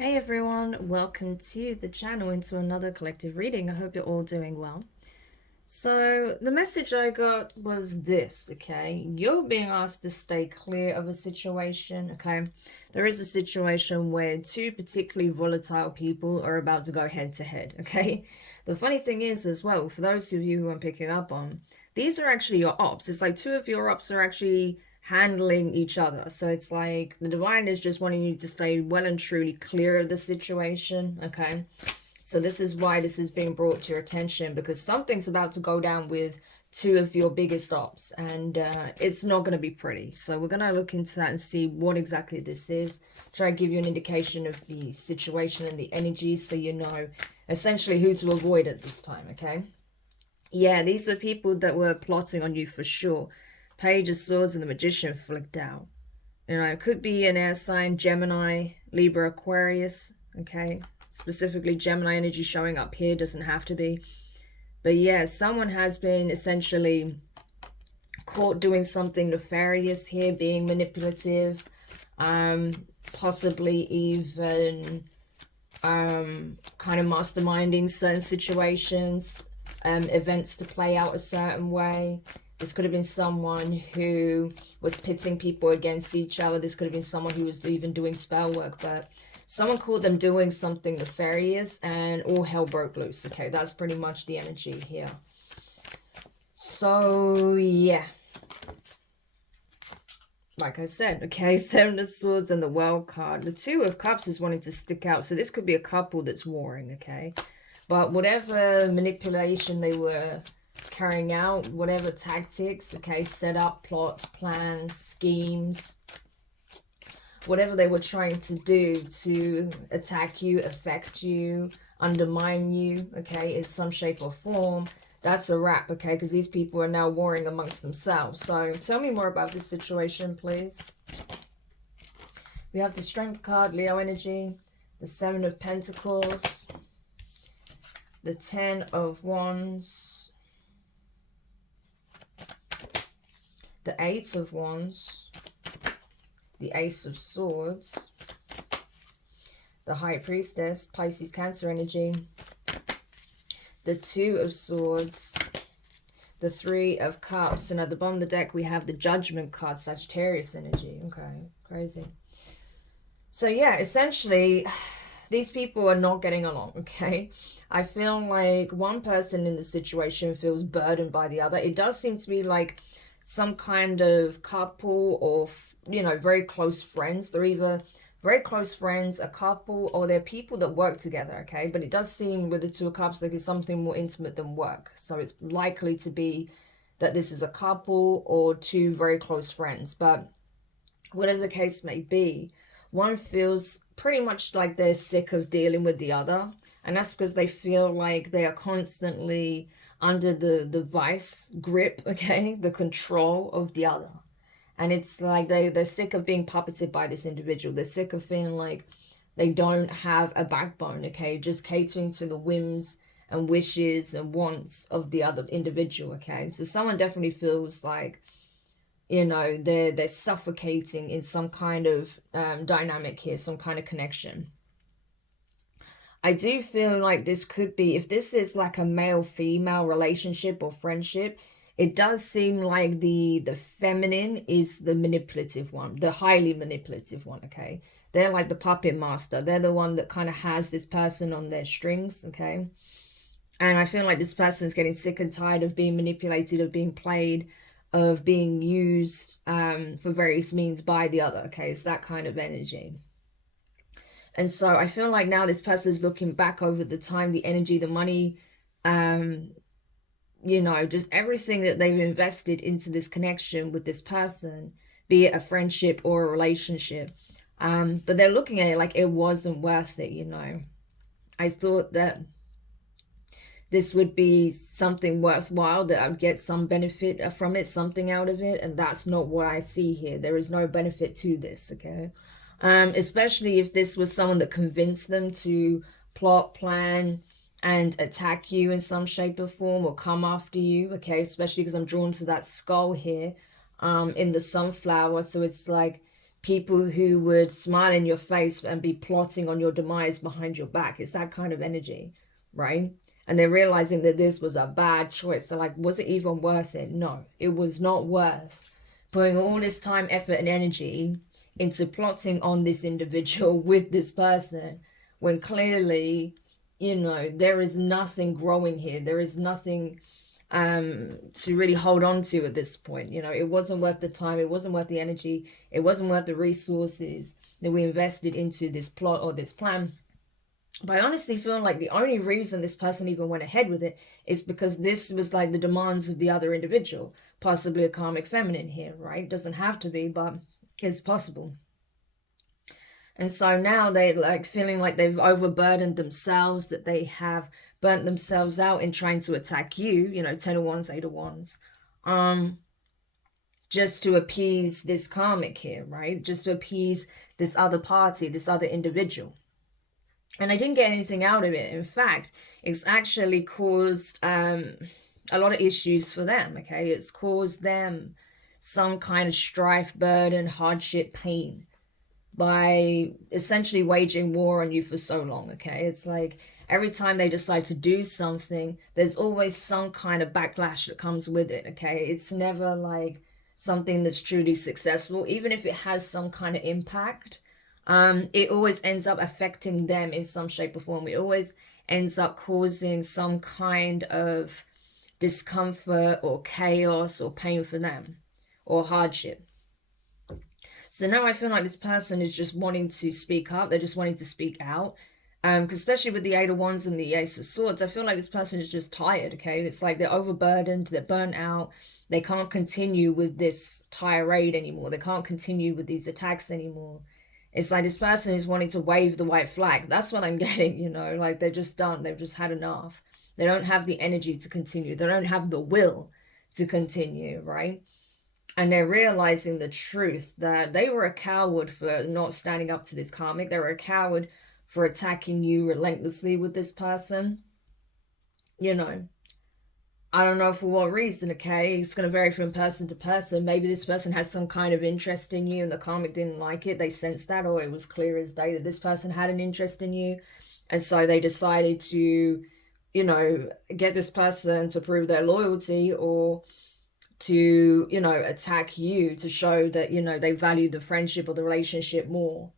Hey everyone, welcome to the channel into another collective reading. I hope you're all doing well. So the message I got was this, okay? You're being asked to stay clear of a situation, okay? There is a situation where two particularly volatile people are about to go head to head, okay? The funny thing is as well, for those of you who I'm picking up on, these are actually your ops. It's like two of your ops are actually handling each other. So it's like the divine is just wanting you to stay well and truly clear of the situation, okay? So this is why this is being brought to your attention, because something's about to go down with two of your biggest ops, and it's not going to be pretty. So we're going to look into that and see what exactly this is. Try to give you an indication of the situation and the energy so you know essentially who to avoid at this time, okay? Yeah, these were people that were plotting on you for sure. Page of Swords and the Magician flicked out. You know, it could be an air sign, Gemini, Libra, Aquarius, okay? Specifically Gemini energy showing up here, doesn't have to be. But yeah, someone has been essentially caught doing something nefarious here, being manipulative, possibly even kind of masterminding certain situations, events to play out a certain way. This could have been someone who was pitting people against each other. This could have been someone who was even doing spell work, but someone caught them doing something nefarious and all hell broke loose. Okay, that's pretty much the energy here. So, yeah. Like I said, okay, Seven of Swords and the World card. The Two of Cups is wanting to stick out. So this could be a couple that's warring, okay? But whatever manipulation they were carrying out, whatever tactics, okay, set up, plots, plans, schemes, whatever they were trying to do to attack you, affect you, undermine you, okay, in some shape or form, that's a wrap, okay, because these people are now warring amongst themselves. So tell me more about this situation, please. We have the Strength card, Leo energy, the Seven of Pentacles, the Ten of Wands, the Eight of Wands, the Ace of Swords, the High Priestess, Pisces, Cancer energy, the Two of Swords, the Three of Cups, and at the bottom of the deck we have the Judgment card, Sagittarius energy. Okay, crazy. So yeah, essentially these people are not getting along, okay? I feel like one person in the situation feels burdened by the other. It does seem to be like some kind of couple or, you know, very close friends. They're either very close friends, a couple, or they're people that work together, okay? But it does seem with the Two of Cups like it's something more intimate than work. So it's likely to be that this is a couple or two very close friends. But whatever the case may be, one feels pretty much like they're sick of dealing with the other. And that's because they feel like they are constantly under the vice grip, okay, the control of the other. And it's like they're sick of being puppeted by this individual. They're sick of feeling like they don't have a backbone, okay, just catering to the whims and wishes and wants of the other individual, okay. So someone definitely feels like, you know, they're suffocating in some kind of dynamic here, some kind of connection. I do feel like this could be, if this is like a male-female relationship or friendship, it does seem like the feminine is the manipulative one, the highly manipulative one, okay? They're like the puppet master. They're the one that kind of has this person on their strings, okay? And I feel like this person is getting sick and tired of being manipulated, of being played, of being used for various means by the other, okay? It's that kind of energy. And so I feel like now this person is looking back over the time, the energy, the money, you know, just everything that they've invested into this connection with this person, be it a friendship or a relationship. But they're looking at it like it wasn't worth it, you know. I thought that this would be something worthwhile, that I'd get some benefit from it, something out of it, and that's not what I see here. There is no benefit to this, okay? Especially if this was someone that convinced them to plot, plan, and attack you in some shape or form, or come after you, okay? Especially because I'm drawn to that skull here in the sunflower. So it's like people who would smile in your face and be plotting on your demise behind your back. It's that kind of energy, right? And they're realizing that this was a bad choice. They're like, was it even worth it? No, it was not worth putting all this time, effort, and energy into plotting on this individual with this person when clearly, you know, there is nothing growing here. There is nothing to really hold on to at this point. You know, it wasn't worth the time, it wasn't worth the energy, it wasn't worth the resources that we invested into this plot or this plan. But I honestly feel like the only reason this person even went ahead with it is because this was like the demands of the other individual, possibly a karmic feminine here, right? Doesn't have to be, but it's possible. And so now they like feeling like they've overburdened themselves, that they have burnt themselves out in trying to attack you, you know, 10 of wands, 8 of wands, just to appease this karmic here, right? Just to appease this other party, this other individual. And I didn't get anything out of it. In fact, it's actually caused a lot of issues for them, okay? It's caused them some kind of strife, burden, hardship, pain by essentially waging war on you for so long, okay? It's like every time they decide to do something, there's always some kind of backlash that comes with it, okay? It's never like something that's truly successful. Even if it has some kind of impact, it always ends up affecting them in some shape or form. It always ends up causing some kind of discomfort or chaos or pain for them or hardship. So now I feel like this person is just wanting to speak up. They're just wanting to speak out. Especially with the 8 of wands and the Ace of swords, I feel like this person is just tired, okay? It's like they're overburdened, they're burnt out. They can't continue with this tirade anymore. They can't continue with these attacks anymore. It's like this person is wanting to wave the white flag. That's what I'm getting, you know, like they're just done. They've just had enough. They don't have the energy to continue. They don't have the will to continue, right? And they're realizing the truth that they were a coward for not standing up to this karmic. They were a coward for attacking you relentlessly with this person. You know, I don't know for what reason, okay? It's going to vary from person to person. Maybe this person had some kind of interest in you and the karmic didn't like it. They sensed that, or it was clear as day that this person had an interest in you. And so they decided to, you know, get this person to prove their loyalty or to, you know, attack you to show that, you know, they value the friendship or the relationship more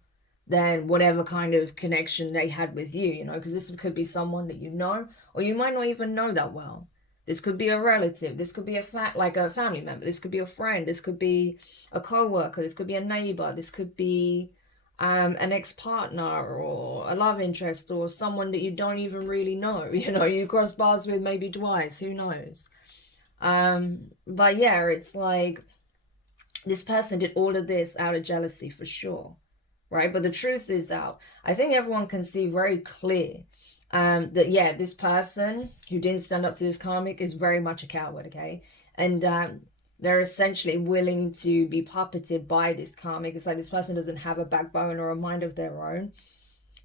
than whatever kind of connection they had with you, you know, because this could be someone that you know, or you might not even know that well. This could be a relative. This could be a family member. This could be a friend. This could be a co-worker. This could be a neighbor. This could be an ex-partner or a love interest or someone that you don't even really know. You know, you cross paths with maybe twice. Who knows? But yeah, it's like this person did all of this out of jealousy for sure, right? But the truth is out. I think everyone can see very clear that, yeah, this person who didn't stand up to this karmic is very much a coward, okay? And they're essentially willing to be puppeted by this karmic. It's like this person doesn't have a backbone or a mind of their own.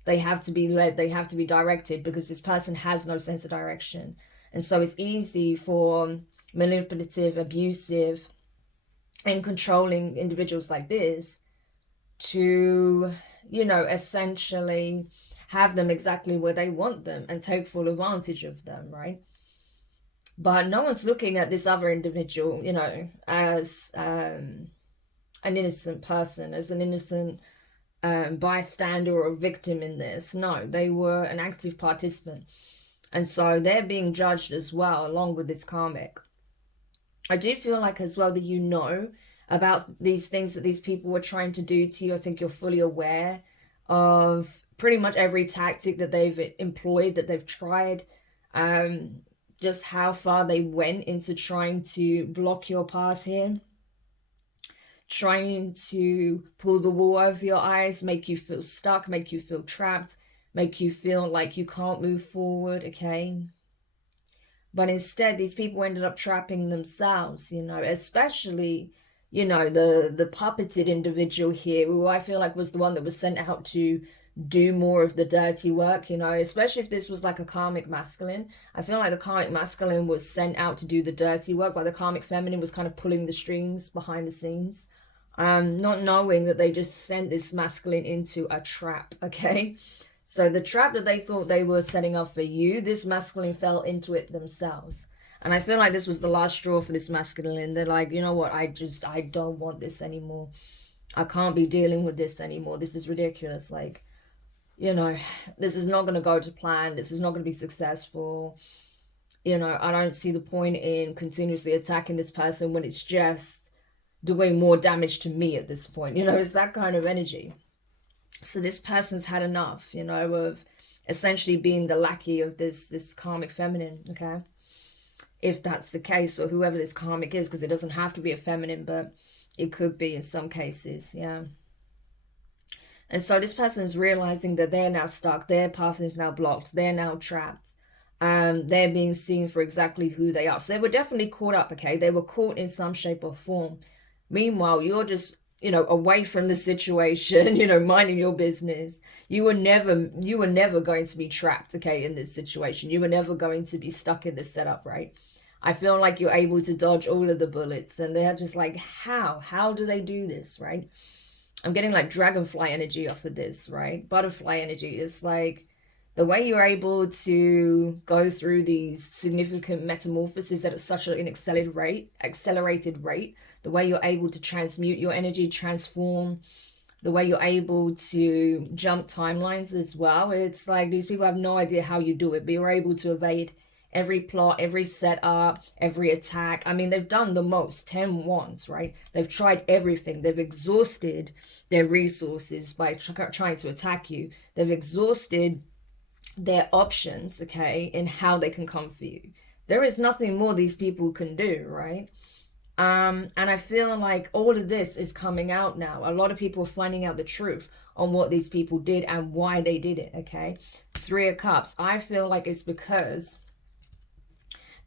They have to be led, they have to be directed because this person has no sense of direction. And so it's easy for manipulative, abusive, and controlling individuals like this to, you know, essentially have them exactly where they want them and take full advantage of them, right? But no one's looking at this other individual, you know, as an innocent person, as an innocent bystander or a victim in this. No, they were an active participant. And so they're being judged as well, along with this karmic. I do feel like as well that you know about these things that these people were trying to do to you. I think you're fully aware of pretty much every tactic that they've employed, that they've tried, just how far they went into trying to block your path here, trying to pull the wool over your eyes, make you feel stuck, make you feel trapped, make you feel like you can't move forward, okay? But instead, these people ended up trapping themselves, you know, especially, you know, the puppeted individual here, who I feel like was the one that was sent out to do more of the dirty work, you know, especially if this was like a karmic masculine. I feel like the karmic masculine was sent out to do the dirty work, while the karmic feminine was kind of pulling the strings behind the scenes. not knowing that they just sent this masculine into a trap, okay? So the trap that they thought they were setting up for you, this masculine fell into it themselves. And I feel like this was the last straw for this masculine. They're like, you know what, I don't want this anymore. I can't be dealing with this anymore. This is ridiculous. Like, you know, this is not going to go to plan. This is not going to be successful. You know, I don't see the point in continuously attacking this person when it's just doing more damage to me at this point. You know, it's that kind of energy. So this person's had enough, you know, of essentially being the lackey of this karmic feminine, okay? If that's the case, or whoever this karmic is, because it doesn't have to be a feminine, but it could be in some cases, yeah. And so this person is realizing that they're now stuck, their path is now blocked, they're now trapped. They're being seen for exactly who they are. So they were definitely caught up, okay? They were caught in some shape or form. Meanwhile, you're just, you know, away from the situation, you know, minding your business. You were never going to be trapped, okay, in this situation. You were never going to be stuck in this setup, right? I feel like you're able to dodge all of the bullets, and they're just like, how do they do this, right? I'm getting like dragonfly energy off of this, right? Butterfly energy is like the way you're able to go through these significant metamorphoses at such an accelerated rate, the way you're able to transmute your energy, transform, the way you're able to jump timelines as well. It's like these people have no idea how you do it, but you're able to evade every plot, every setup, every attack. I mean, they've done the most, 10 wands, right? They've tried everything. They've exhausted their resources by trying to attack you. They've exhausted their options, okay, in how they can come for you. There is nothing more these people can do, right? And I feel like all of this is coming out now. A lot of people are finding out the truth on what these people did and why they did it, okay? 3 of Cups. I feel like it's because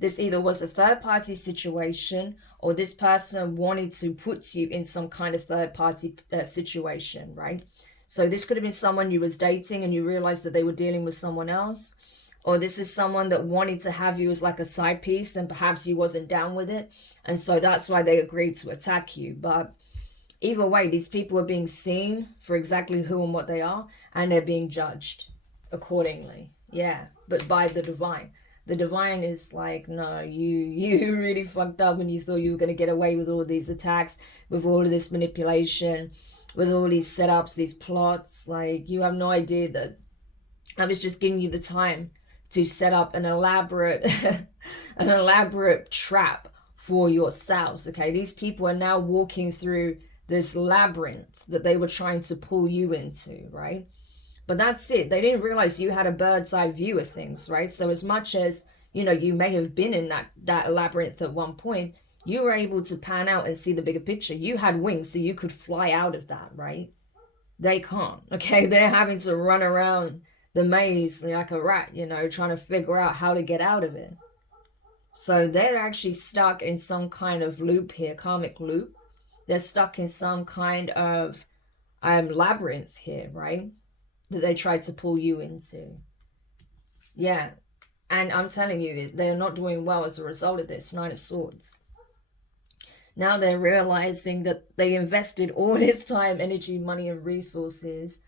this either was a third-party situation, or this person wanted to put you in some kind of third-party situation, right? So this could have been someone you was dating and you realized that they were dealing with someone else. Or this is someone that wanted to have you as like a side piece and perhaps you wasn't down with it. And so that's why they agreed to attack you. But either way, these people are being seen for exactly who and what they are, and they're being judged accordingly. Yeah, but by the divine. The divine is like, no, you really fucked up when you thought you were going to get away with all these attacks, with all of this manipulation, with all these setups, these plots. Like, you have no idea that I was just giving you the time to set up an elaborate an elaborate trap for yourselves, okay? These people are now walking through this labyrinth that they were trying to pull you into, right? But that's it. They didn't realize you had a bird's eye view of things, right? So as much as, you know, you may have been in that labyrinth at one point, you were able to pan out and see the bigger picture. You had wings so you could fly out of that, right? They can't, okay? They're having to run around the maze like a rat, you know, trying to figure out how to get out of it. So they're actually stuck in some kind of loop here, karmic loop. They're stuck in some kind of labyrinth here, right? That they tried to pull you into. Yeah. And I'm telling you, they're not doing well as a result of this. 9 of Swords. Now they're realizing that they invested all this time, energy, money, and resources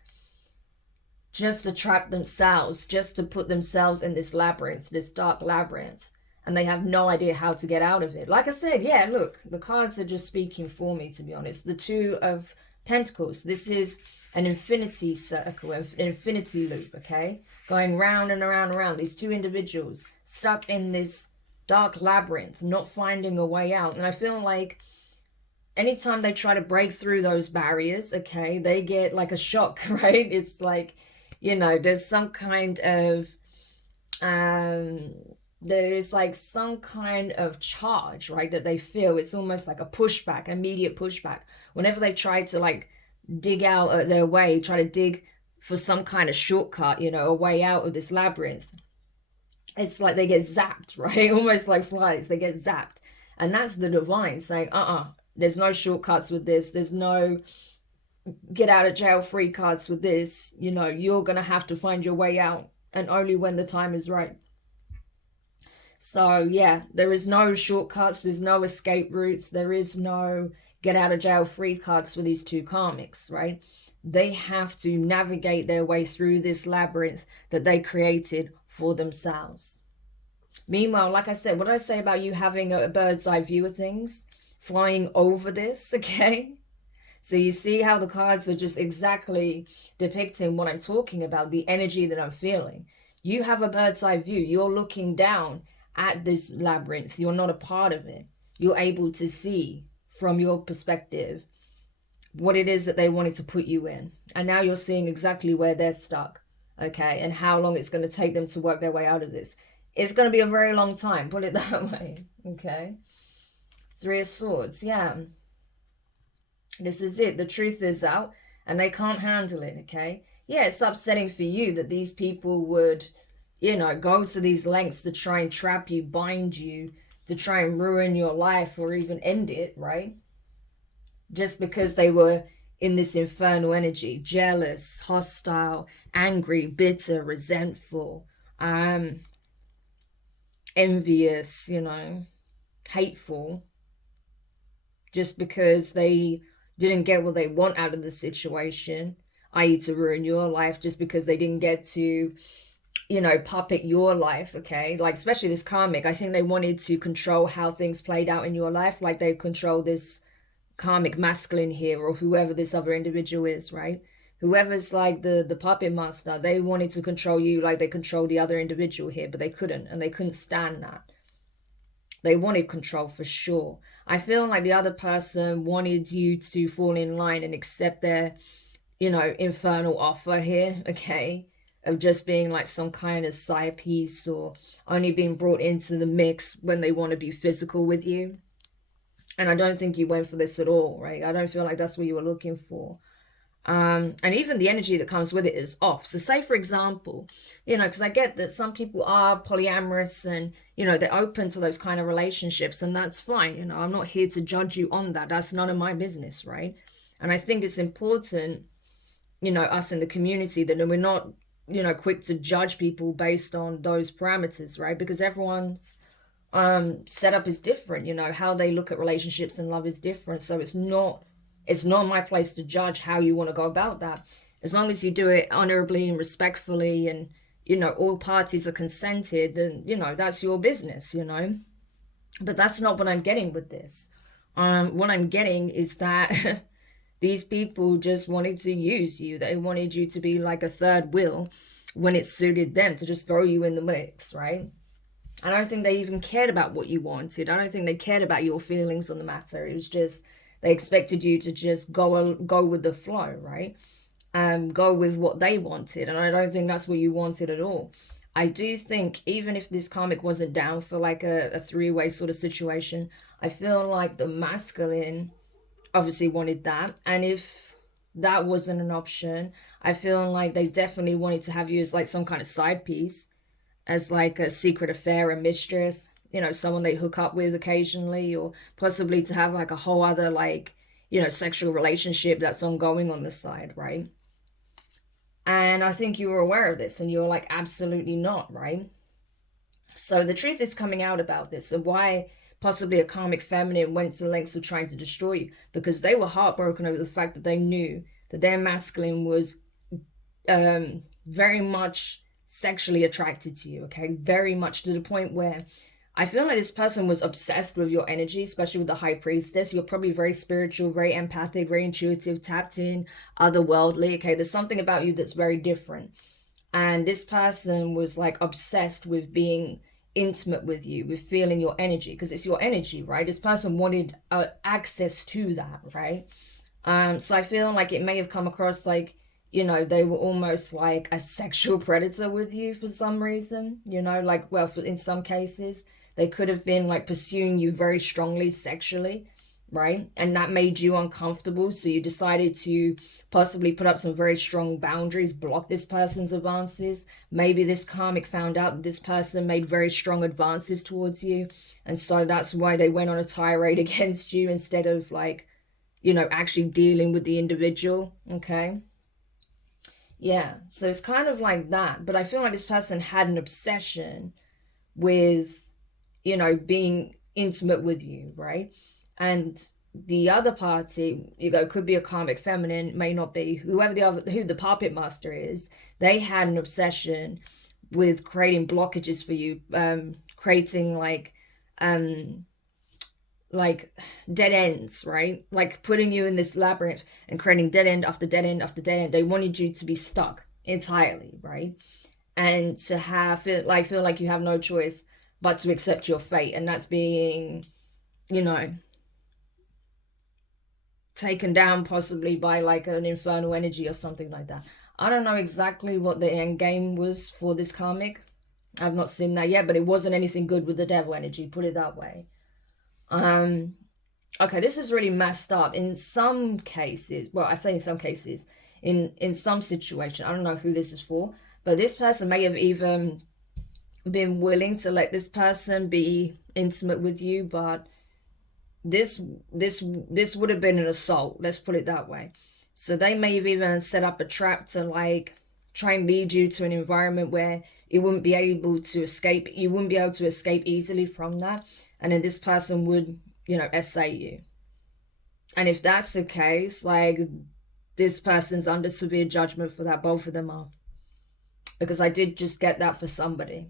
just to trap themselves, just to put themselves in this labyrinth, this dark labyrinth. And they have no idea how to get out of it. Like I said, yeah, look, the cards are just speaking for me, to be honest. The 2 of Pentacles. This is an infinity circle, an infinity loop, okay? Going round and around and around. These 2 individuals stuck in this dark labyrinth, not finding a way out. And I feel like anytime they try to break through those barriers, okay, they get like a shock, right? It's like, you know, there's some kind of there's like some kind of charge, right, that they feel. It's almost like a pushback, immediate pushback. Whenever they try to like dig out their way, try to dig for some kind of shortcut, you know, a way out of this labyrinth, it's like they get zapped, right? Almost like flies, they get zapped. And that's the divine saying, there's no shortcuts with this. There's no get out of jail free cards with this. You know, you're gonna have to find your way out, and only when the time is right. So yeah, there is no shortcuts, there's no escape routes, there is no get out of jail free cards for these two karmics, right? They have to navigate their way through this labyrinth that they created for themselves. Meanwhile, like I said, what did I say about you having a bird's eye view of things? Flying over this, okay? So you see how the cards are just exactly depicting what I'm talking about, the energy that I'm feeling. You have a bird's eye view. You're looking down at this labyrinth. You're not a part of it. You're able to see from your perspective what it is that they wanted to put you in. And now you're seeing exactly where they're stuck, okay? And how long it's going to take them to work their way out of this. It's going to be a very long time, put it that way, okay? Three of Swords, yeah. This is it. The truth is out and they can't handle it, okay? Yeah, it's upsetting for you that these people would, you know, go to these lengths to try and trap you, bind you, to try and ruin your life or even end it, right? Just because they were in this infernal energy, jealous, hostile, angry, bitter, resentful, envious, you know, hateful, just because they didn't get what they want out of the situation, i.e. to ruin your life, just because they didn't get to, you know, puppet your life, okay? Like, especially this karmic, I think they wanted to control how things played out in your life, like they control this karmic masculine here, or whoever this other individual is, right? Whoever's like the puppet master, they wanted to control you like they control the other individual here, but they couldn't, and they couldn't stand that. They wanted control for sure. I feel like the other person wanted you to fall in line and accept their, you know, infernal offer here, okay? Of just being like some kind of side piece, or only being brought into the mix when they want to be physical with you. And I don't think you went for this at all, right? I don't feel like that's what you were looking for. And even the energy that comes with it is off. So say, for example, you know, because I get that some people are polyamorous and, you know, they're open to those kind of relationships, and that's fine. You know, I'm not here to judge you on that. That's none of my business, right? And I think it's important, you know, us in the community, that we're not, you know, quick to judge people based on those parameters, right? Because everyone's setup is different. You know, how they look at relationships and love is different. So it's not my place to judge how you want to go about that. As long as you do it honorably and respectfully, and, you know, all parties are consented, then, you know, that's your business, you know. But that's not what I'm getting with this. What I'm getting is that these people just wanted to use you. They wanted you to be like a third wheel when it suited them, to just throw you in the mix, right? I don't think they even cared about what you wanted. I don't think they cared about your feelings on the matter. It was just, they expected you to just go with the flow, right? Go with what they wanted. And I don't think that's what you wanted at all. I do think even if this karmic wasn't down for like a three-way sort of situation, I feel like the masculine obviously wanted that. And if that wasn't an option, I feel like they definitely wanted to have you as like some kind of side piece, as like a secret affair, a mistress, you know, someone they hook up with occasionally, or possibly to have like a whole other, like, you know, sexual relationship that's ongoing on the side, right? And I think you were aware of this, and you were like, absolutely not, right? So the truth is coming out about this, and why possibly a karmic feminine went to the lengths of trying to destroy you, because they were heartbroken over the fact that they knew that their masculine was very much sexually attracted to you, okay? Very much, to the point where I feel like this person was obsessed with your energy, especially with the High Priestess. You're probably very spiritual, very empathic, very intuitive, tapped in, otherworldly, okay? There's something about you that's very different. And this person was like obsessed with being intimate with you, with feeling your energy, because it's your energy, right? This person wanted access to that, right? So I feel like it may have come across like, you know, they were almost like a sexual predator with you for some reason, you know, like, well, in some cases, they could have been like pursuing you very strongly sexually, right? And that made you uncomfortable. So you decided to possibly put up some very strong boundaries, block this person's advances. Maybe this karmic found out that this person made very strong advances towards you. And so that's why they went on a tirade against you instead of like, you know, actually dealing with the individual, okay? Yeah, so it's kind of like that. But I feel like this person had an obsession with, you know, being intimate with you, right? And the other party, could be a karmic feminine, may not be, who the puppet master is, they had an obsession with creating blockages for you, creating like dead ends, right? Like putting you in this labyrinth and creating dead end after dead end after dead end. They wanted you to be stuck entirely, right? And to feel like you have no choice but to accept your fate, and that's being, taken down possibly by like an infernal energy or something like that. I don't know exactly what the end game was for this karmic. I've not seen that yet, but it wasn't anything good with the devil energy, put it that way. Okay, this is really messed up. In some cases, well, I say in some cases, in some situation, I don't know who this is for, but this person may have even been willing to let this person be intimate with you, but this would have been an assault, let's put it that way. So they may have even set up a trap to like try and lead you to an environment where you wouldn't be able to escape easily from that, and then this person would, essay you. And if that's the case, like, this person's under severe judgment for that. Both of them are, because I did just get that for somebody.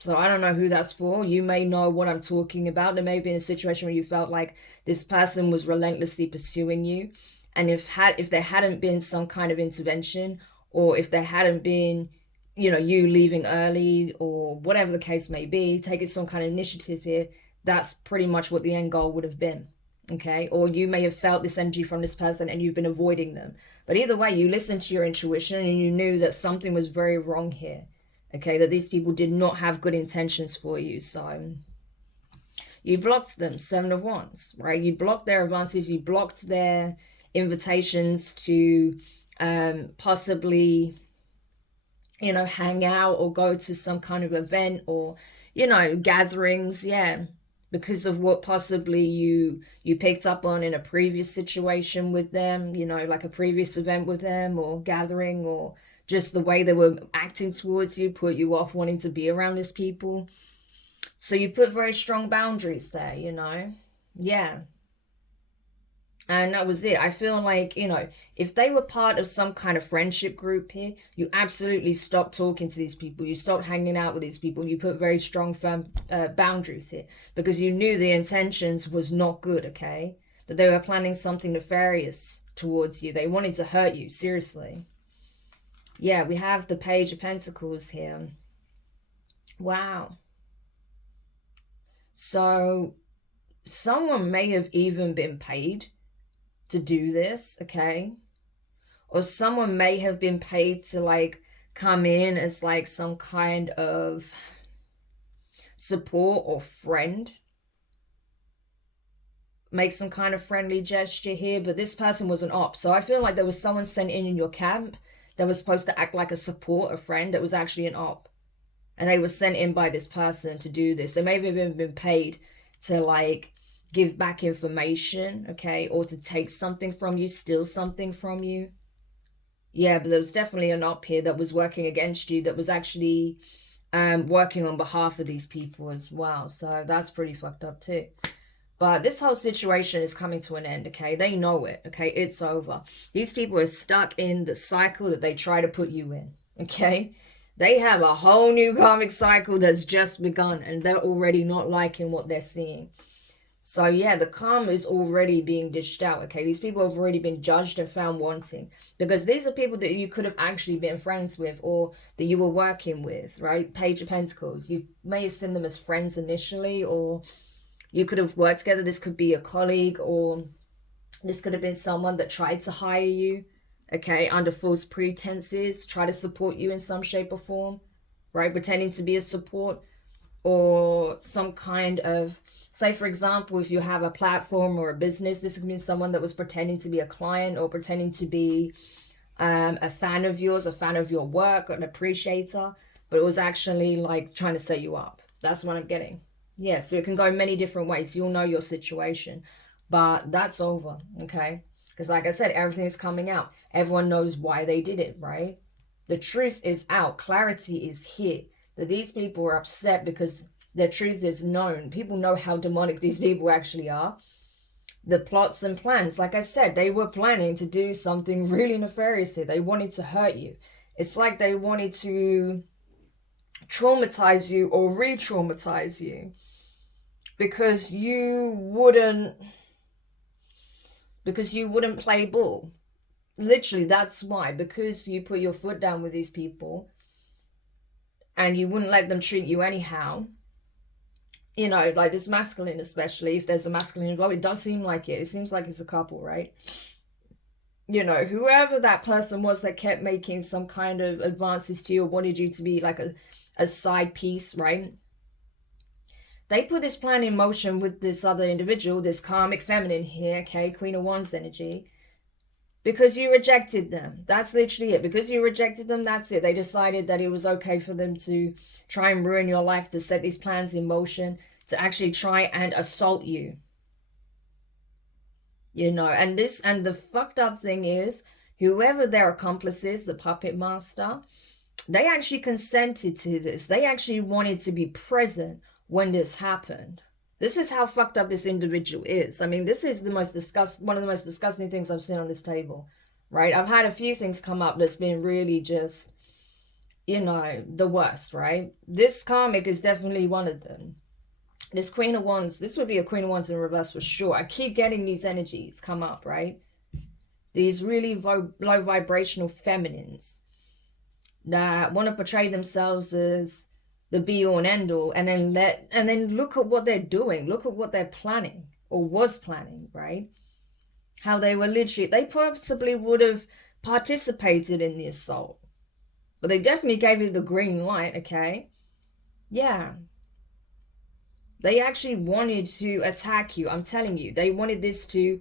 So I don't know who that's for. You may know what I'm talking about. There may be in a situation where you felt like this person was relentlessly pursuing you. And if there hadn't been some kind of intervention, or if there hadn't been, you leaving early, or whatever the case may be, taking some kind of initiative here, that's pretty much what the end goal would have been. Okay? Or you may have felt this energy from this person and you've been avoiding them. But either way, you listened to your intuition and you knew that something was very wrong here. Okay, that these people did not have good intentions for you. So you blocked them. 7 of Wands, right? You blocked their advances. You blocked their invitations to possibly, hang out or go to some kind of event or, gatherings. Yeah, because of what possibly you picked up on in a previous situation with them, like a previous event with them or gathering, or just the way they were acting towards you put you off wanting to be around these people. So you put very strong boundaries there, Yeah. And that was it. I feel like, if they were part of some kind of friendship group here, you absolutely stopped talking to these people. You stopped hanging out with these people. You put very strong, firm boundaries here because you knew the intentions was not good, okay? That they were planning something nefarious towards you. They wanted to hurt you, seriously. Yeah, we have the Page of Pentacles here. Wow. So someone may have even been paid to do this, okay? Or someone may have been paid to like come in as like some kind of support or friend. Make some kind of friendly gesture here, but this person was an op. So I feel like there was someone sent in your camp that was supposed to act like a support, a friend, that was actually an op. And they were sent in by this person to do this. They may have even been paid to like give back information, okay? Or to take something from you, steal something from you. Yeah, but there was definitely an op here that was working against you, that was actually working on behalf of these people as well. So that's pretty fucked up too. But this whole situation is coming to an end, okay? They know it, okay? It's over. These people are stuck in the cycle that they try to put you in, okay? They have a whole new karmic cycle that's just begun, and they're already not liking what they're seeing. So yeah, the karma is already being dished out, okay? These people have already been judged and found wanting, because these are people that you could have actually been friends with, or that you were working with, right? Page of Pentacles. You may have seen them as friends initially, or you could have worked together. This could be a colleague, or this could have been someone that tried to hire you, okay, under false pretenses, try to support you in some shape or form, right? Pretending to be a support, or some kind of, say for example, if you have a platform or a business, this could be someone that was pretending to be a client, or pretending to be a fan of yours, a fan of your work, an appreciator, but it was actually like trying to set you up. That's what I'm getting. Yeah, so it can go many different ways. You'll know your situation, but that's over, okay? Because like I said, everything's coming out. Everyone knows why they did it, right? The truth is out. Clarity is here. That these people are upset because their truth is known. People know how demonic these people actually are. the plots and plans. Like I said, they were planning to do something really nefarious here. They wanted to hurt you. It's like they wanted to traumatize you or re-traumatize you because you wouldn't play ball. Literally, that's why. Because you put your foot down with these people and you wouldn't let them treat you anyhow. You know, like this masculine, especially if there's a masculine involved, it does seem like it. It seems like it's a couple, right? You know, whoever that person was that kept making some kind of advances to you or wanted you to be like a side piece, right? They put this plan in motion with this other individual, this karmic feminine here, okay, Queen of Wands energy, because you rejected them. That's literally it. Because you rejected them, that's it. They decided that it was okay for them to try and ruin your life, to set these plans in motion, to actually try and assault you. You know, and the fucked up thing is, whoever their accomplice is, the puppet master, they actually consented to this. They actually wanted to be present when this happened. This is how fucked up this individual is. I mean, this is one of the most disgusting things I've seen on this table, right? I've had a few things come up that's been really just, you know, the worst, right? This karmic is definitely one of them. This Queen of Wands, this would be a Queen of Wands in reverse for sure. I keep getting these energies come up, right? These really low vibrational feminines that want to portray themselves as the be all and end all, and then look at what they're doing. Look at what they're planning or was planning, right? How they were literally, they possibly would have participated in the assault, but they definitely gave it the green light, okay? Yeah. They actually wanted to attack you. I'm telling you, they wanted this to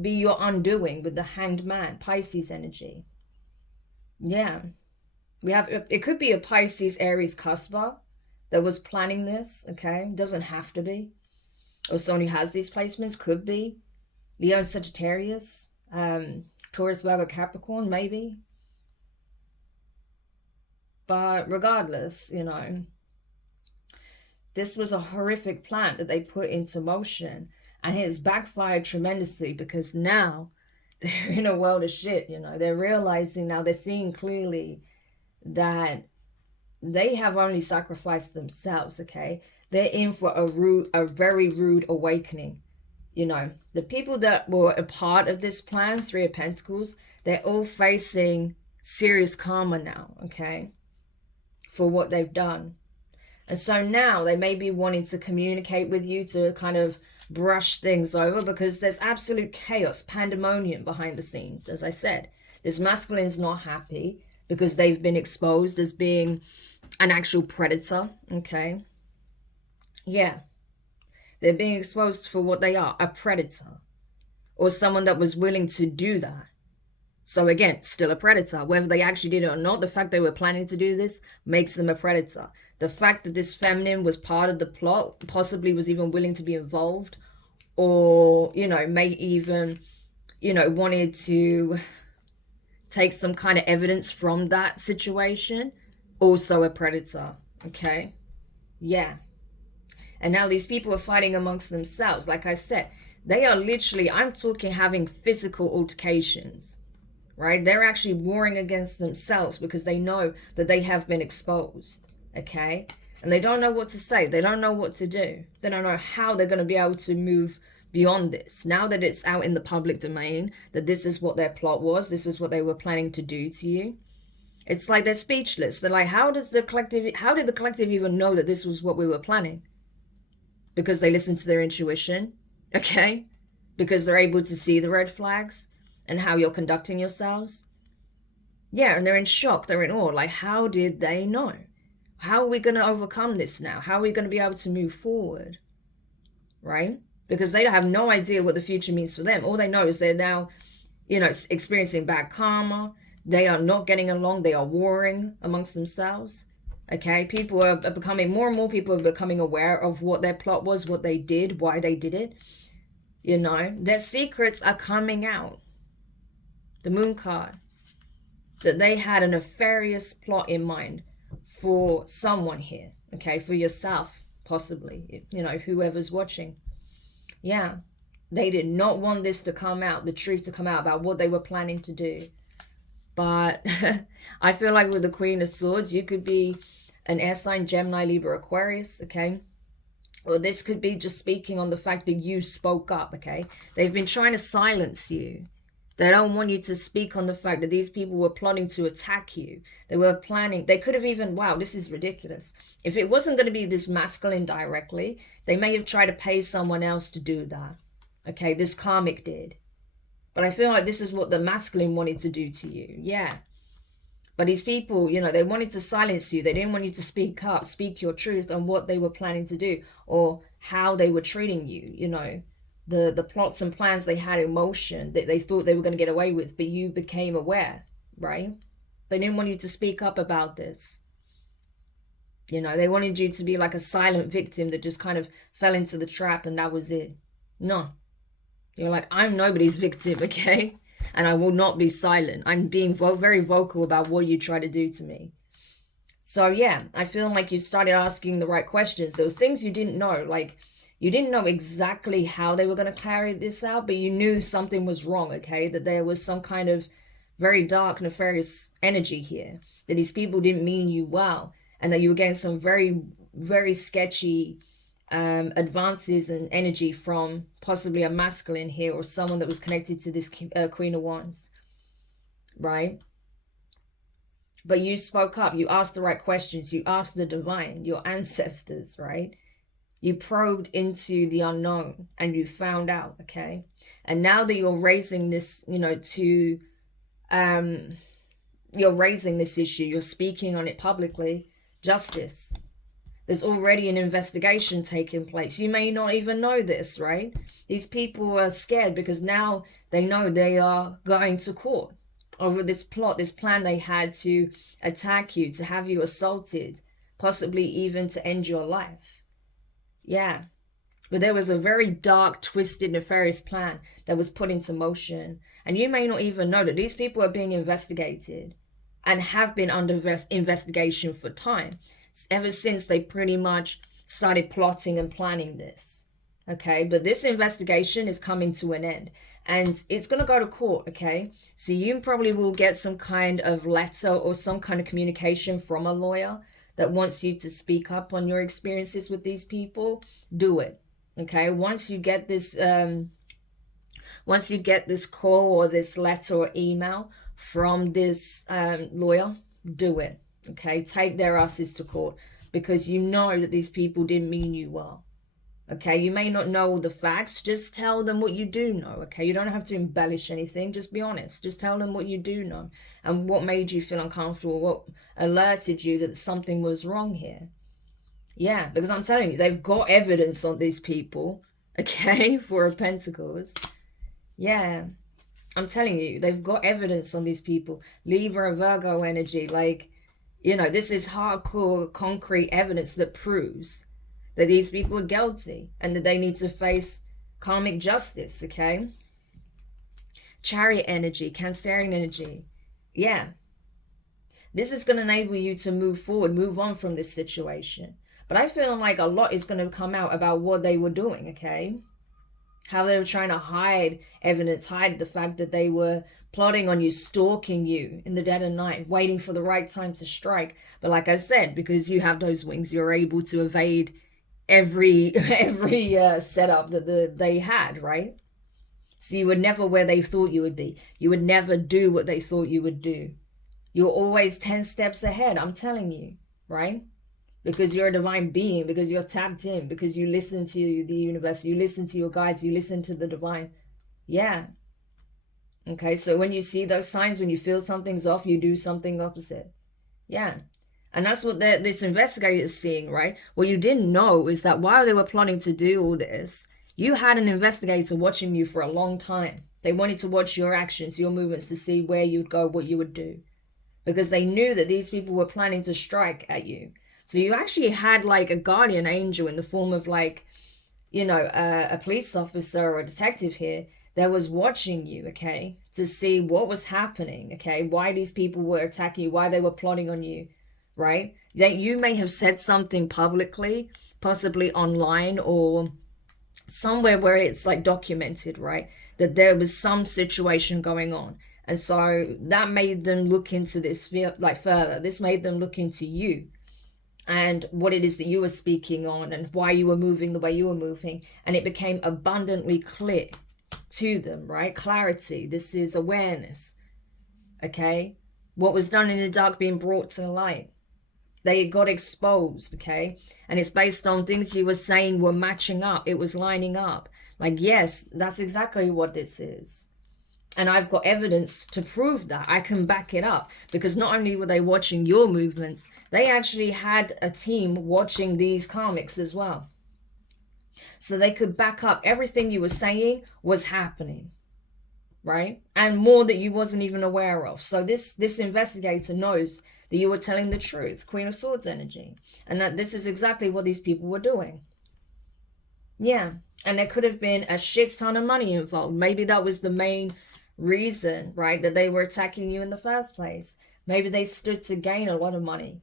be your undoing with the Hanged Man, Pisces energy. Yeah. It could be a Pisces Aries cuspa that was planning this, okay? Doesn't have to be. Or someone who has these placements, could be. Leo, Sagittarius, Taurus, Virgo, Capricorn, maybe. But regardless, you know, this was a horrific plan that they put into motion, and it has backfired tremendously because now they're in a world of shit, you know. They're realizing now, they're seeing clearly that they have only sacrificed themselves, okay? They're in for a very rude awakening. You know, the people that were a part of this plan, Three of Pentacles, they're all facing serious karma now, okay? For what they've done. And so now they may be wanting to communicate with you to kind of brush things over, because there's absolute chaos, pandemonium behind the scenes. As I said, this masculine's not happy because they've been exposed as being an actual predator, okay? Yeah. They're being exposed for what they are, a predator. Or someone that was willing to do that. So again, still a predator. Whether they actually did it or not, the fact they were planning to do this makes them a predator. The fact that this feminine was part of the plot, possibly was even willing to be involved, or, you know, may even, you know, wanted to take some kind of evidence from that situation, also a predator, okay? Yeah. And now these people are fighting amongst themselves. Like I said, they are literally, I'm talking having physical altercations, right? They're actually warring against themselves because they know that they have been exposed, okay? And they don't know what to say. They don't know what to do. They don't know how they're going to be able to move beyond this. Now that it's out in the public domain, that this is what their plot was, this is what they were planning to do to you. It's like they're speechless. They're like, how did the collective even know that this was what we were planning? Because they listen to their intuition, okay? Because they're able to see the red flags and how you're conducting yourselves. Yeah, and they're in shock, they're in awe. Like, how did they know? How are we going to overcome this now? How are we going to be able to move forward? Right? Because they have no idea what the future means for them. All they know is they're now, you know, experiencing bad karma. They are not getting along. They are warring amongst themselves. Okay, people are becoming, more and more people are becoming aware of what their plot was, what they did, why they did it. You know, their secrets are coming out. The Moon card. That they had a nefarious plot in mind for someone here. Okay, for yourself, possibly. You know, whoever's watching. Yeah. They did not want this to come out, the truth to come out about what they were planning to do. But I feel like with the Queen of Swords, you could be an air sign, Gemini, Libra, Aquarius, okay? Or this could be just speaking on the fact that you spoke up, okay? They've been trying to silence you. They don't want you to speak on the fact that these people were plotting to attack you. They were planning. They could have even, wow, this is ridiculous. If it wasn't going to be this masculine directly, they may have tried to pay someone else to do that. Okay, this karmic did. But I feel like this is what the masculine wanted to do to you. Yeah. But these people, you know, they wanted to silence you. They didn't want you to speak up, speak your truth on what they were planning to do or how they were treating you, you know. The plots and plans they had in motion that they thought they were going to get away with, but you became aware, right? They didn't want you to speak up about this. You know, they wanted you to be like a silent victim that just kind of fell into the trap and that was it. No. You're like, I'm nobody's victim, okay? And I will not be silent. I'm being very vocal about what you try to do to me. So yeah, I feel like you started asking the right questions. There was things you didn't know, like you didn't know exactly how they were going to carry this out, but you knew something was wrong, okay? That there was some kind of very dark, nefarious energy here. That these people didn't mean you well. And that you were getting some very, very sketchy advances and energy from possibly a masculine here or someone that was connected to this Queen of Wands. Right? But you spoke up. You asked the right questions. You asked the divine, your ancestors, right? You probed into the unknown and you found out, okay? And now that you're raising this, you know, you're raising this issue, you're speaking on it publicly, justice. There's already an investigation taking place. You may not even know this, right? These people are scared because now they know they are going to court over this plot, this plan they had to attack you, to have you assaulted, possibly even to end your life. Yeah, but there was a very dark, twisted, nefarious plan that was put into motion. And you may not even know that these people are being investigated and have been under investigation for time, ever since they pretty much started plotting and planning this. Okay, but this investigation is coming to an end and it's going to go to court, okay? So you probably will get some kind of letter or some kind of communication from a lawyer that wants you to speak up on your experiences with these people. Do it, okay? Once you get this call or this letter or email from this lawyer, do it, okay? Take their asses to court because you know that these people didn't mean you well, okay? You may not know all the facts. Just tell them what you do know, okay? You don't have to embellish anything. Just be honest. Just tell them what you do know and what made you feel uncomfortable, what alerted you that something was wrong here. Yeah, because I'm telling you, they've got evidence on these people, okay? Four of Pentacles. Yeah, I'm telling you, they've got evidence on these people. Libra, Virgo energy, like, you know, this is hardcore, concrete evidence that proves that these people are guilty and that they need to face karmic justice, okay? Chariot energy, Cancerian energy. Yeah. This is going to enable you to move forward, move on from this situation. But I feel like a lot is going to come out about what they were doing, okay? How they were trying to hide evidence, hide the fact that they were plotting on you, stalking you in the dead of night, waiting for the right time to strike. But like I said, because you have those wings, you're able to evade every setup that they had, right? So you were never where they thought you would be. You would never do what they thought you would do. You're always 10 steps ahead, I'm telling you, right? Because you're a divine being, because you're tapped in, because you listen to the universe, you listen to your guides, you listen to the divine. Yeah. Okay, so when you see those signs, when you feel something's off, you do something opposite. Yeah. And that's what this investigator is seeing, right? What you didn't know is that while they were plotting to do all this, you had an investigator watching you for a long time. They wanted to watch your actions, your movements, to see where you'd go, what you would do. Because they knew that these people were planning to strike at you. So you actually had like a guardian angel in the form of like, you know, a police officer or a detective here that was watching you, okay, to see what was happening, okay, why these people were attacking you, why they were plotting on you, right? That you may have said something publicly, possibly online or somewhere where it's like documented, right, that there was some situation going on. And so that made them look into this like further. This made them look into you and what it is that you were speaking on and why you were moving the way you were moving. And it became abundantly clear to them, right? Clarity. This is awareness. Okay? What was done in the dark being brought to the light. They got exposed, okay? And it's based on things you were saying were matching up. It was lining up. Like, yes, that's exactly what this is. And I've got evidence to prove that. I can back it up. Because not only were they watching your movements, they actually had a team watching these karmics as well. So they could back up everything you were saying was happening. Right? And more that you wasn't even aware of. So this investigator knows that you were telling the truth. Queen of Swords energy. And that this is exactly what these people were doing. Yeah. And there could have been a shit ton of money involved. Maybe that was the main reason, right, that they were attacking you in the first place. Maybe they stood to gain a lot of money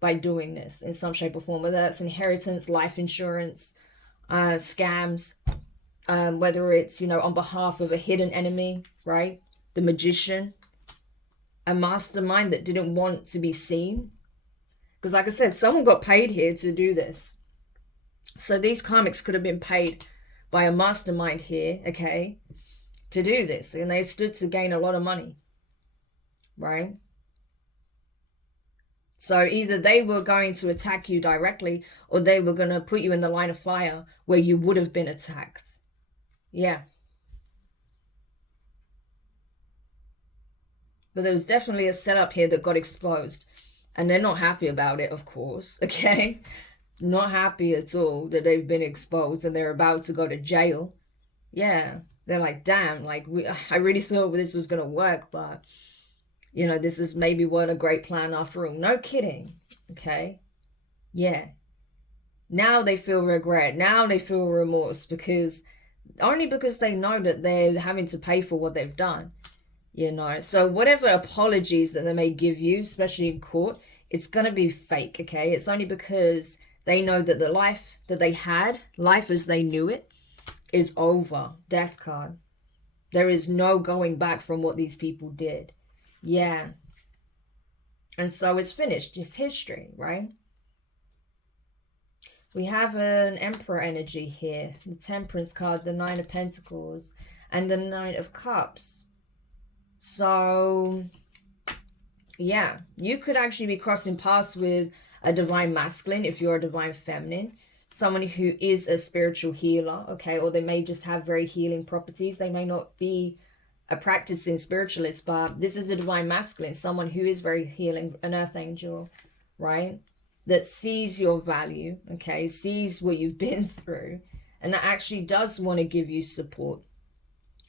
by doing this in some shape or form. Whether that's inheritance, life insurance, scams, whether it's, you know, on behalf of a hidden enemy, right? The magician, a mastermind that didn't want to be seen. Because like I said, someone got paid here to do this. So these karmics could have been paid by a mastermind here, okay, to do this. And they stood to gain a lot of money, right? So either they were going to attack you directly or they were going to put you in the line of fire where you would have been attacked. Yeah. But there was definitely a setup here that got exposed. And they're not happy about it, of course, okay? Not happy at all that they've been exposed and they're about to go to jail. Yeah. They're like, damn, like, I really thought this was going to work, but, you know, this is maybe what a great plan after all. No kidding, okay? Yeah. Now they feel regret. Now they feel remorse only because they know that they're having to pay for what they've done, you know? So whatever apologies that they may give you, especially in court, it's going to be fake, okay? It's only because they know that the life that they had, life as they knew it, is over. Death card. There is no going back from what these people did. Yeah. And so it's finished. It's history, right? We have an Emperor energy here. The Temperance card, the Nine of Pentacles, and the Nine of Cups. So, yeah. You could actually be crossing paths with a divine masculine if you're a divine feminine. Someone who is a spiritual healer, okay? Or they may just have very healing properties. They may not be a practicing spiritualist, but this is a divine masculine. Someone who is very healing, an earth angel, right? That sees your value, okay? Sees what you've been through. And that actually does want to give you support.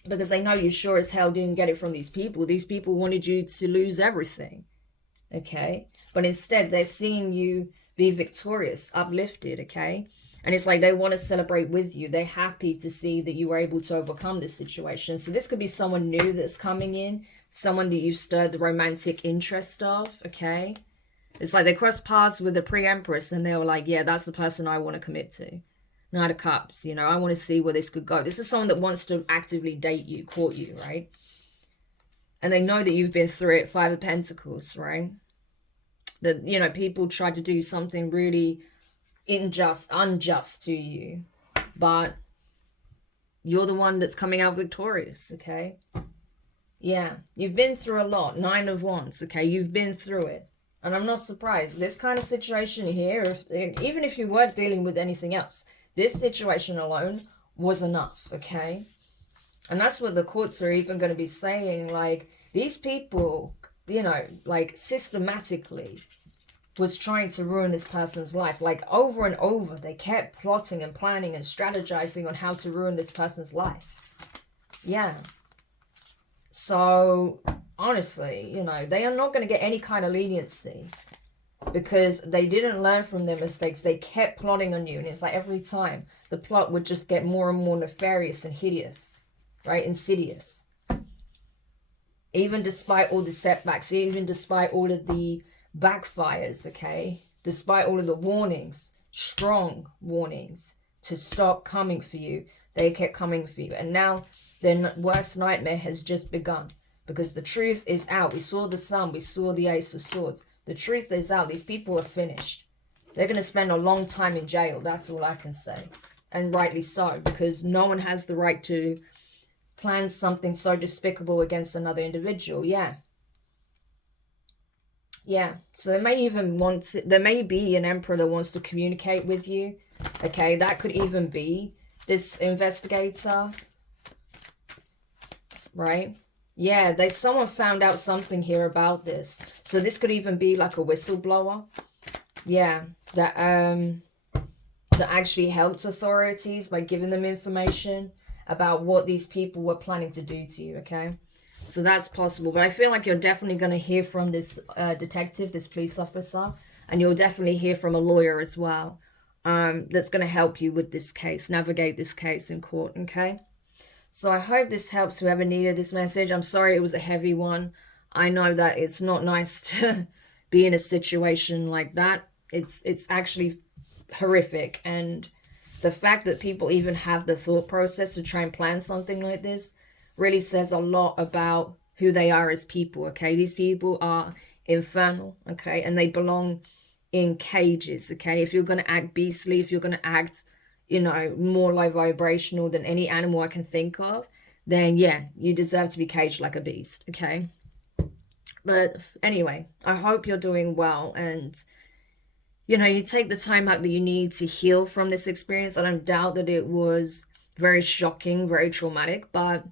Because they know you sure as hell didn't get it from these people. These people wanted you to lose everything, okay? But instead, they're seeing you be victorious, uplifted, okay? And it's like they want to celebrate with you. They're happy to see that you were able to overcome this situation. So this could be someone new that's coming in, someone that you've stirred the romantic interest of, okay? It's like they crossed paths with the pre-empress and they were like, yeah, that's the person I want to commit to. Knight of Cups, you know, I want to see where this could go. This is someone that wants to actively date you, court you, right? And they know that you've been through it. Five of Pentacles, right? That, you know, people try to do something really unjust to you, but you're the one that's coming out victorious, okay? Yeah, you've been through a lot. Nine of Wands, okay? You've been through it. And I'm not surprised. This kind of situation here, even if you weren't dealing with anything else, this situation alone was enough, okay? And that's what the courts are even going to be saying. Like, these people, you know, like systematically was trying to ruin this person's life. Like over and over, they kept plotting and planning and strategizing on how to ruin this person's life. Yeah. So honestly, you know, they are not going to get any kind of leniency because they didn't learn from their mistakes. They kept plotting on you. And it's like every time the plot would just get more and more nefarious and hideous, right? Insidious. Even despite all the setbacks, even despite all of the backfires, okay? Despite all of the warnings, strong warnings to stop coming for you, they kept coming for you. And now their worst nightmare has just begun. Because the truth is out. We saw the sun. We saw the Ace of Swords. The truth is out. These people are finished. They're going to spend a long time in jail. That's all I can say. And rightly so. Because no one has the right to plan something so despicable against another individual. Yeah. Yeah. So they may even want to, there may be an emperor that wants to communicate with you. Okay. That could even be this investigator. Right. Yeah, someone found out something here about this. So this could even be like a whistleblower. Yeah, that actually helped authorities by giving them information about what these people were planning to do to you, okay? So that's possible. But I feel like you're definitely going to hear from this detective, this police officer, and you'll definitely hear from a lawyer as well, that's going to help you with this case, navigate this case in court, okay? So I hope this helps whoever needed this message. I'm sorry it was a heavy one. I know that it's not nice to be in a situation like that. It's actually horrific. And the fact that people even have the thought process to try and plan something like this really says a lot about who they are as people, okay? These people are infernal, okay? And they belong in cages, okay? If you're going to act beastly, if you're going to act, you know, more low vibrational than any animal I can think of, then yeah, you deserve to be caged like a beast, okay? But anyway, I hope you're doing well, and you know, you take the time out that you need to heal from this experience. I don't doubt that it was very shocking, very traumatic, but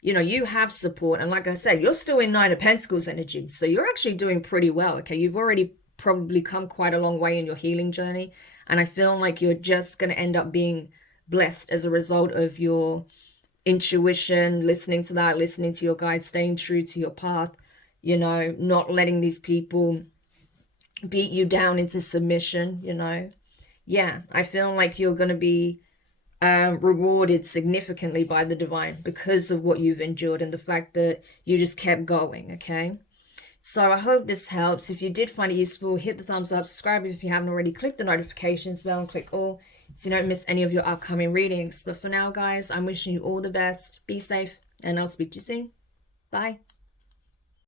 you know, you have support. And like I said, you're still in Nine of Pentacles energy, so you're actually doing pretty well, okay? You've already probably come quite a long way in your healing journey, and I feel like you're just going to end up being blessed as a result of your intuition, listening to that, listening to your guides, staying true to your path, you know, not letting these people beat you down into submission, you know. Yeah, I feel like you're going to be rewarded significantly by the divine because of what you've endured and the fact that you just kept going, okay? So I hope this helps. If you did find it useful, hit the thumbs up, subscribe if you haven't already, click the notifications bell and click all so you don't miss any of your upcoming readings. But for now, guys, I'm wishing you all the best. Be safe, and I'll speak to you soon. Bye.